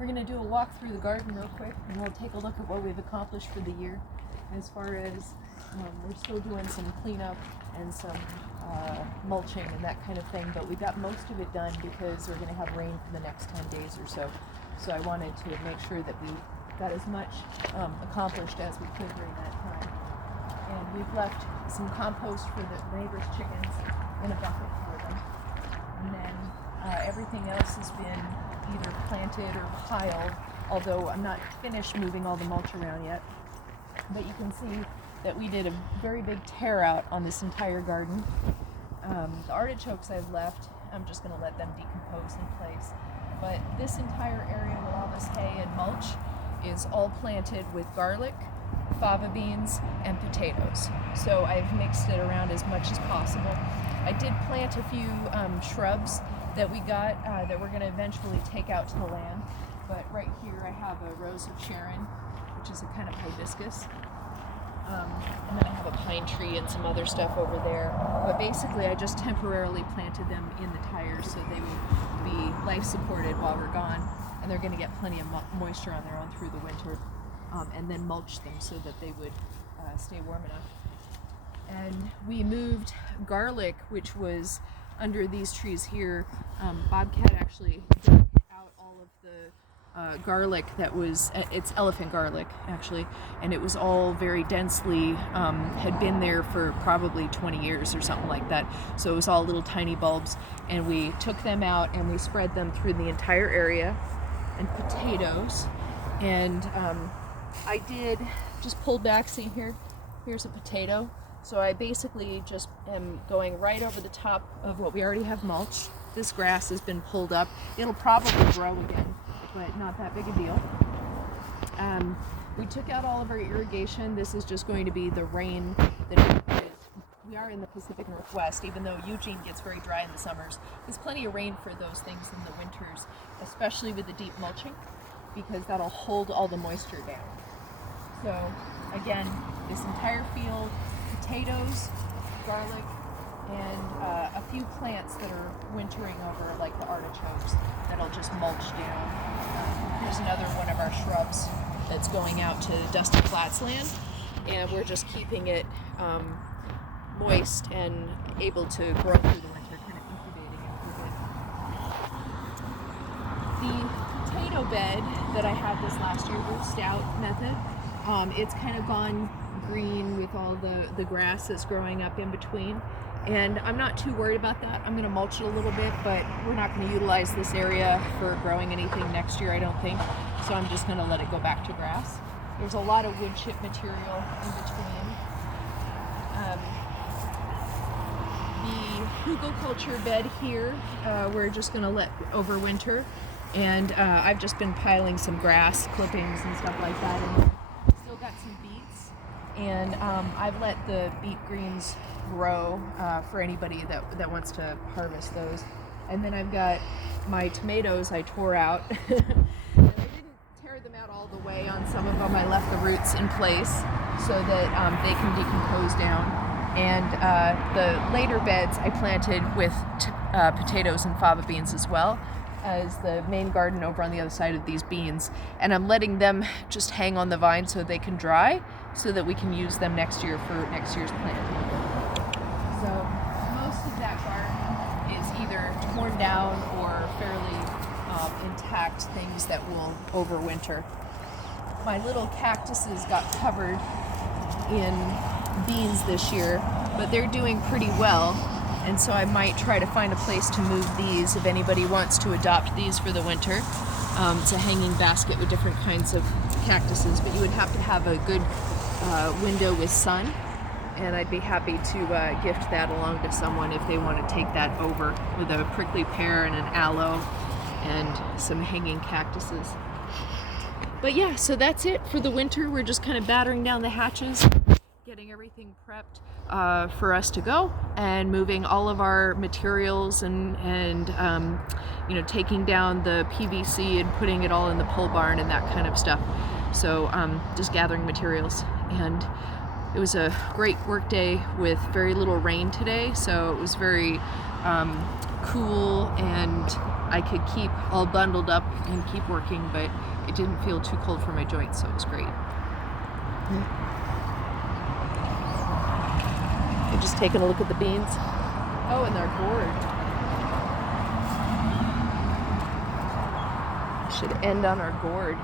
We're going to do a walk through the garden real quick, and we'll take a look at what we've accomplished for the year. As far as we're still doing some cleanup and some mulching and that kind of thing, but we got most of it done because we're going to have rain for the next 10 days or so. So I wanted to make sure that we got as much accomplished as we could during that time. And we've left some compost for the neighbors' chickens in a bucket for them. And then everything else has been either planted or piled, although I'm not finished moving all the mulch around yet. But you can see that we did a very big tear out on this entire garden. The artichokes I've left, I'm just going to let them decompose in place. But this entire area with all this hay and mulch is all planted with garlic, fava beans, and potatoes. So I've mixed it around as much as possible. I did plant a few shrubs that we got that we're going to eventually take out to the land. But right here I have a rose of Sharon, which is a kind of hibiscus. And then I have a pine tree and some other stuff over there. But basically I just temporarily planted them in the tires so they would be life supported while we're gone. And they're going to get plenty of moisture on their own through the winter. And then mulch them so that they would stay warm enough. And we moved garlic, which was under these trees here. Bobcat actually dug out all of the garlic that was, it's elephant garlic actually, and it was all very densely, had been there for probably 20 years or something like that. So it was all little tiny bulbs, and we took them out and we spread them through the entire area. And potatoes, and I did just pull back, see here, here's a potato. So I basically just am going right over the top of what we already have mulched. This grass has been pulled up. It'll probably grow again, but not that big a deal. We took out all of our irrigation. This is just going to be the rain that we are in the Pacific Northwest, even though Eugene gets very dry in the summers. There's plenty of rain for those things in the winters, especially with the deep mulching, because that'll hold all the moisture down. So again, this entire field, potatoes, garlic, and a few plants that are wintering over, like the artichokes, that'll just mulch down. Here's another one of our shrubs that's going out to Dusty Flats land, and we're just keeping it moist and able to grow through the winter, kind of incubating it. The potato bed that I had this last year, the stout method, it's kind of gone green with all the grass that's growing up in between, and I'm not too worried about that. I'm going to mulch it a little bit, but we're not going to utilize this area for growing anything next year, I don't think, so I'm just going to let it go back to grass. There's a lot of wood chip material in between. The hugelkultur bed here, we're just going to let overwinter, and I've just been piling some grass clippings and stuff like that in there. Still got some beets, and I've let the beet greens grow for anybody that wants to harvest those. And then I've got my tomatoes I tore out. And I didn't tear them out all the way on some of them. I left the roots in place so that they can decompose down. And the later beds I planted with potatoes and fava beans as well as the main garden over on the other side of these beans. And I'm letting them just hang on the vine so they can dry, so that we can use them next year for next year's planting. So most of that garden is either torn down or fairly intact things that will overwinter. My little cactuses got covered in beans this year, but they're doing pretty well, and so I might try to find a place to move these if anybody wants to adopt these for the winter. It's a hanging basket with different kinds of cactuses, but you would have to have a good window with sun, and I'd be happy to gift that along to someone if they want to take that over with a prickly pear and an aloe and some hanging cactuses. But yeah, so that's it for the winter. We're just kind of battering down the hatches, getting everything prepped for us to go, and moving all of our materials and taking down the PVC and putting it all in the pole barn and that kind of stuff. So just gathering materials, and it was a great work day with very little rain today, so it was very cool, and I could keep all bundled up and keep working, but it didn't feel too cold for my joints, so it was great. We're just taking a look at the beans. Oh, and they're gourd. Should end on our gourd.